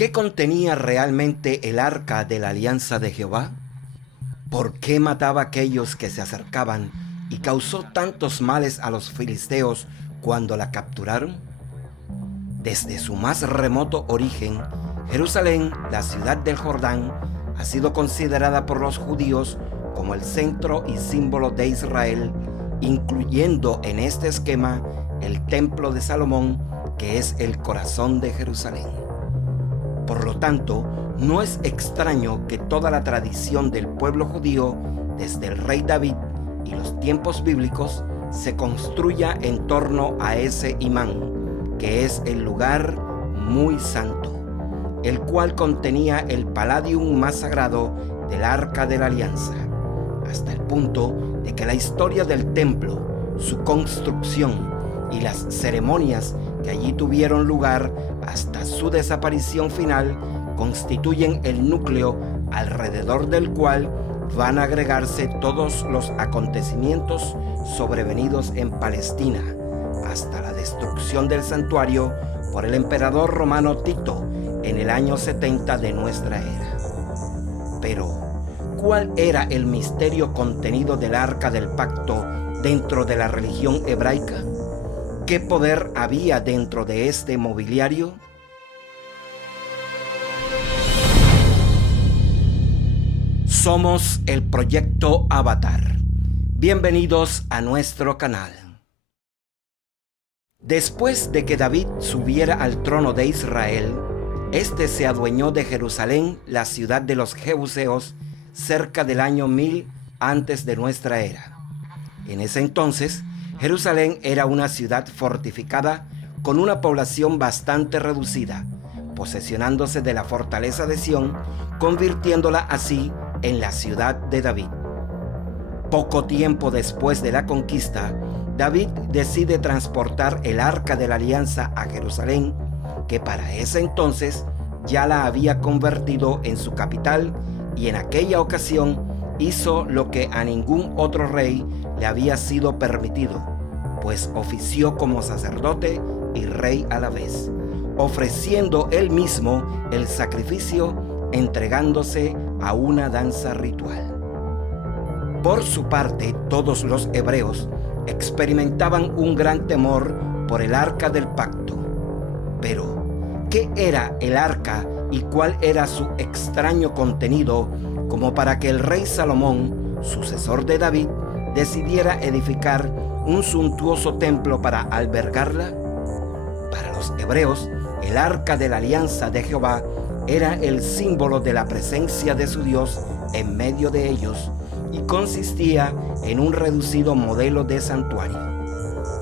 ¿Qué contenía realmente el arca de la alianza de Jehová? ¿Por qué mataba a aquellos que se acercaban y causó tantos males a los filisteos cuando la capturaron? Desde su más remoto origen, Jerusalén, la ciudad del Jordán, ha sido considerada por los judíos como el centro y símbolo de Israel, incluyendo en este esquema el templo de Salomón, que es el corazón de Jerusalén. Por lo tanto, no es extraño que toda la tradición del pueblo judío, desde el rey David y los tiempos bíblicos, se construya en torno a ese imán, que es el lugar muy santo, el cual contenía el palladium más sagrado del Arca de la Alianza, hasta el punto de que la historia del templo, su construcción y las ceremonias que allí tuvieron lugar hasta su desaparición final constituyen el núcleo alrededor del cual van a agregarse todos los acontecimientos sobrevenidos en Palestina, hasta la destrucción del santuario por el emperador romano Tito en el año 70 de nuestra era. Pero, ¿cuál era el misterio contenido del Arca del Pacto dentro de la religión hebraica? ¿Qué poder había dentro de este mobiliario? Somos el Proyecto Avatar. Bienvenidos a nuestro canal. Después de que David subiera al trono de Israel, este se adueñó de Jerusalén, la ciudad de los Jebuseos, cerca del año 1000 antes de nuestra era. En ese entonces, Jerusalén era una ciudad fortificada con una población bastante reducida, posesionándose de la fortaleza de Sión, convirtiéndola así en la ciudad de David. Poco tiempo después de la conquista, David decide transportar el Arca de la Alianza a Jerusalén, que para ese entonces ya la había convertido en su capital, y en aquella ocasión hizo lo que a ningún otro rey le había sido permitido, pues ofició como sacerdote y rey a la vez, ofreciendo él mismo el sacrificio, entregándose a una danza ritual. Por su parte, todos los hebreos experimentaban un gran temor por el Arca del Pacto. Pero, ¿qué era el Arca y cuál era su extraño contenido como para que el rey Salomón, sucesor de David, decidiera edificar un suntuoso templo para albergarla? Para los hebreos, el Arca de la Alianza de Jehová era el símbolo de la presencia de su Dios en medio de ellos y consistía en un reducido modelo de santuario,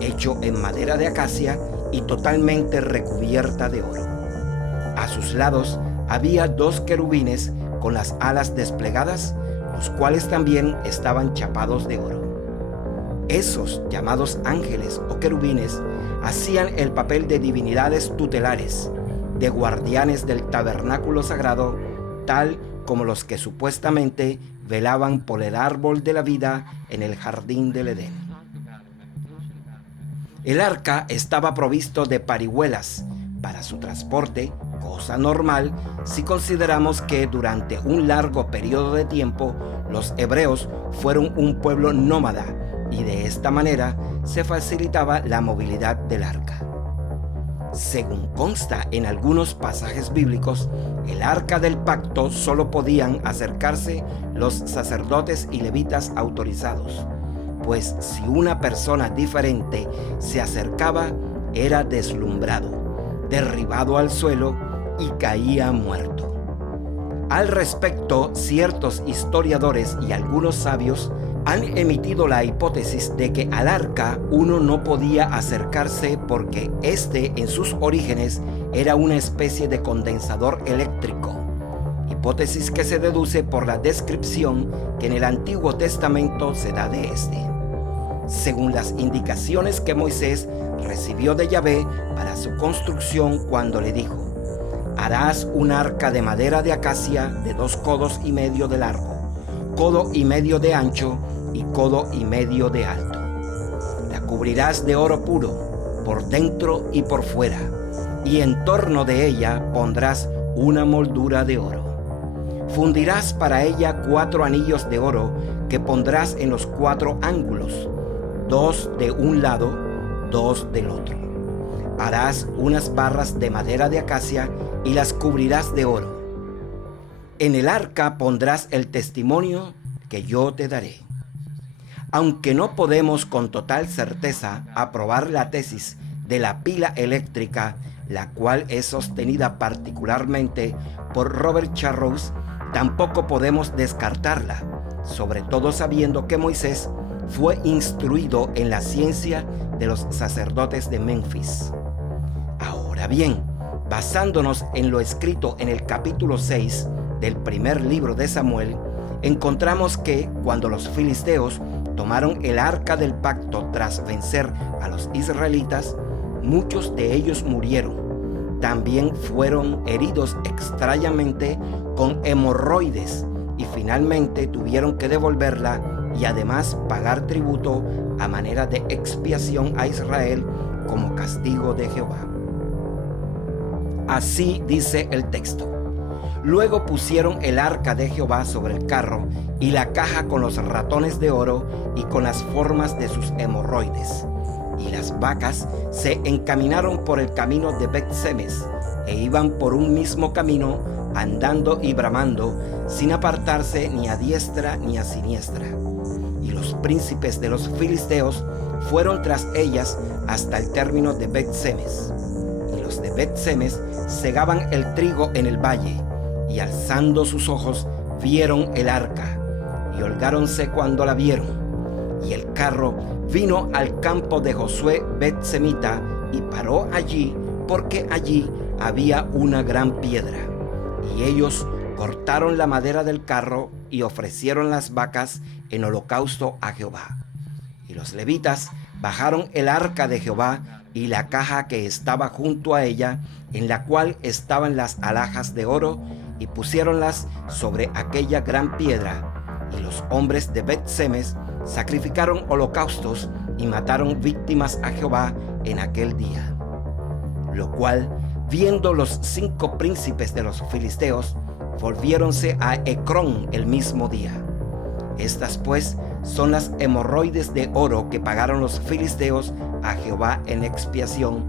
hecho en madera de acacia y totalmente recubierta de oro. A sus lados había 2 querubines con las alas desplegadas, los cuales también estaban chapados de oro. Esos llamados ángeles o querubines hacían el papel de divinidades tutelares, de guardianes del tabernáculo sagrado, tal como los que supuestamente velaban por el árbol de la vida en el jardín del Edén. El arca estaba provisto de parihuelas para su transporte, cosa normal si consideramos que durante un largo periodo de tiempo los hebreos fueron un pueblo nómada y de esta manera se facilitaba la movilidad del arca. Según consta en algunos pasajes bíblicos, el Arca del Pacto solo podían acercarse los sacerdotes y levitas autorizados, pues si una persona diferente se acercaba, era deslumbrado, derribado al suelo y caía muerto. Al respecto, ciertos historiadores y algunos sabios han emitido la hipótesis de que al arca uno no podía acercarse porque este en sus orígenes era una especie de condensador eléctrico, hipótesis que se deduce por la descripción que en el Antiguo Testamento se da de este, según las indicaciones que Moisés recibió de Yahvé para su construcción cuando le dijo: harás un arca de madera de acacia de 2 codos y medio de largo, codo y medio de ancho y codo y medio de alto. La cubrirás de oro puro, por dentro y por fuera, y en torno de ella pondrás una moldura de oro. Fundirás para ella 4 anillos de oro que pondrás en los 4 ángulos, 2 de un lado, 2 del otro. Harás unas barras de madera de acacia y las cubrirás de oro. En el arca pondrás el testimonio que yo te daré. Aunque no podemos con total certeza aprobar la tesis de la pila eléctrica, la cual es sostenida particularmente por Robert Charroux, tampoco podemos descartarla, sobre todo sabiendo que Moisés fue instruido en la ciencia de los sacerdotes de Memphis. Ahora bien, basándonos en lo escrito en el capítulo 6 del primer libro de Samuel, encontramos que cuando los filisteos tomaron el arca del pacto tras vencer a los israelitas, muchos de ellos murieron. También fueron heridos extrañamente con hemorroides y finalmente tuvieron que devolverla y además pagar tributo a manera de expiación a Israel como castigo de Jehová. Así dice el texto. Luego pusieron el arca de Jehová sobre el carro y la caja con los ratones de oro y con las formas de sus hemorroides. Y las vacas se encaminaron por el camino de Bet-Semes e iban por un mismo camino, andando y bramando, sin apartarse ni a diestra ni a siniestra. Y los príncipes de los filisteos fueron tras ellas hasta el término de Bet-Semes. Y los de Bet-Semes segaban el trigo en el valle, y alzando sus ojos vieron el arca, y holgáronse cuando la vieron. Y el carro vino al campo de Josué Bet-Semita, y paró allí, porque allí había una gran piedra. Y ellos cortaron la madera del carro y ofrecieron las vacas en holocausto a Jehová. Y los levitas bajaron el arca de Jehová y la caja que estaba junto a ella, en la cual estaban las alhajas de oro, y pusiéronlas sobre aquella gran piedra. Y los hombres de Bet-Semes sacrificaron holocaustos y mataron víctimas a Jehová en aquel día. Lo cual, viendo los 5 príncipes de los filisteos, volviéronse a Ecrón el mismo día. Estas pues son las hemorroides de oro que pagaron los filisteos a Jehová en expiación: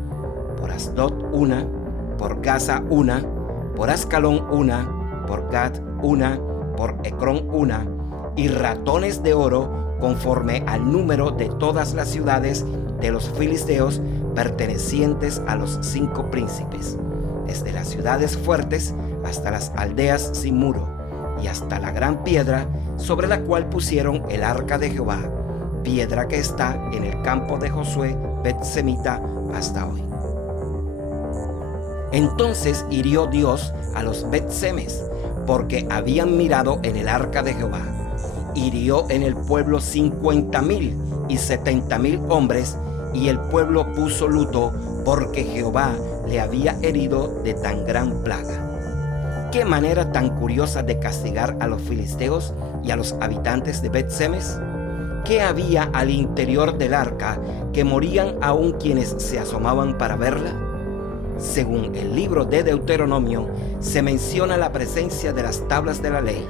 por Asdod 1, por Gaza 1, por Ascalón 1, por Gat 1, por Ecrón 1, y ratones de oro conforme al número de todas las ciudades de los filisteos pertenecientes a los 5 príncipes, desde las ciudades fuertes hasta las aldeas sin muro, y hasta la gran piedra sobre la cual pusieron el arca de Jehová, piedra que está en el campo de Josué Bet-Semita hasta hoy. Entonces hirió Dios a los Bet-Semes, porque habían mirado en el arca de Jehová. Hirió en el pueblo 50,000 y 70,000 hombres, y el pueblo puso luto porque Jehová le había herido de tan gran plaga. ¿Qué manera tan curiosa de castigar a los filisteos y a los habitantes de Bet-Semes? ¿Qué había al interior del arca que morían aún quienes se asomaban para verla? Según el libro de Deuteronomio, se menciona la presencia de las tablas de la ley.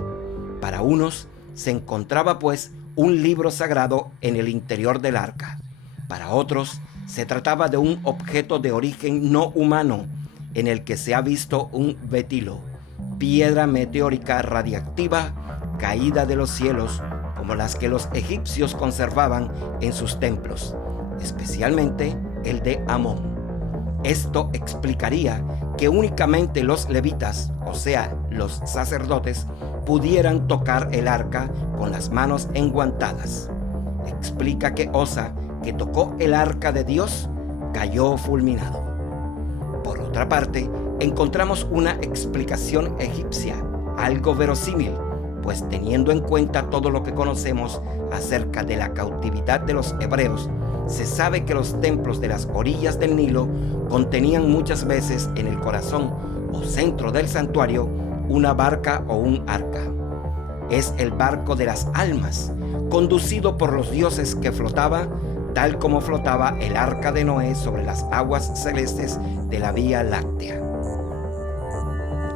Para unos se encontraba pues un libro sagrado en el interior del arca. Para otros se trataba de un objeto de origen no humano, en el que se ha visto un betilo, piedra meteórica radiactiva caída de los cielos, como las que los egipcios conservaban en sus templos, especialmente el de Amón. Esto explicaría que únicamente los levitas, o sea, los sacerdotes, pudieran tocar el arca con las manos enguantadas. Explica que Osa, que tocó el arca de Dios, cayó fulminado. Por otra parte, encontramos una explicación egipcia, algo verosímil, pues teniendo en cuenta todo lo que conocemos acerca de la cautividad de los hebreos, se sabe que los templos de las orillas del Nilo contenían muchas veces en el corazón o centro del santuario una barca o un arca. Es el barco de las almas, conducido por los dioses, que flotaba tal como flotaba el arca de Noé sobre las aguas celestes de la Vía Láctea.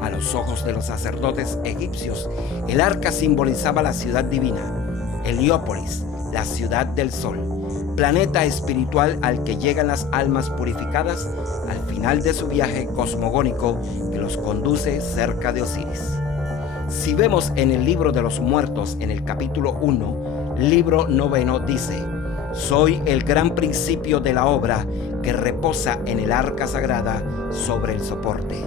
A los ojos de los sacerdotes egipcios, el arca simbolizaba la ciudad divina, Heliópolis, la ciudad del sol, planeta espiritual al que llegan las almas purificadas al final de su viaje cosmogónico que los conduce cerca de Osiris. Si vemos en el libro de los muertos, en el capítulo 1, libro 9, dice: soy el gran principio de la obra que reposa en el arca sagrada sobre el soporte.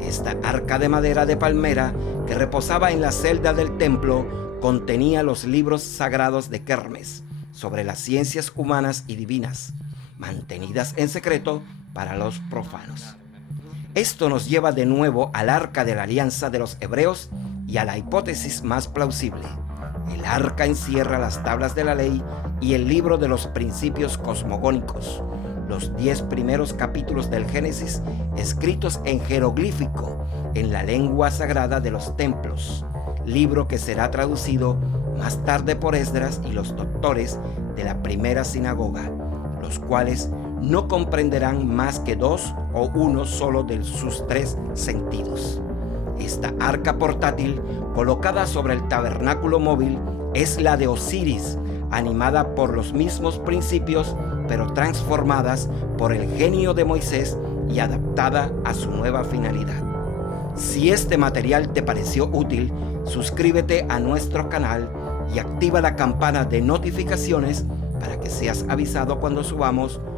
Esta arca de madera de palmera que reposaba en la celda del templo contenía los libros sagrados de Kermes sobre las ciencias humanas y divinas, mantenidas en secreto para los profanos. Esto nos lleva de nuevo al arca de la alianza de los hebreos y a la hipótesis más plausible. El arca encierra las tablas de la ley y el libro de los principios cosmogónicos, los 10 primeros capítulos del Génesis escritos en jeroglífico en la lengua sagrada de los templos, libro que será traducido más tarde por Esdras y los doctores de la primera sinagoga, los cuales no comprenderán más que 2 o 1 solo de sus 3 sentidos. Esta arca portátil, colocada sobre el tabernáculo móvil, es la de Osiris, animada por los mismos principios, pero transformadas por el genio de Moisés y adaptada a su nueva finalidad. Si este material te pareció útil, suscríbete a nuestro canal y activa la campana de notificaciones para que seas avisado cuando subamos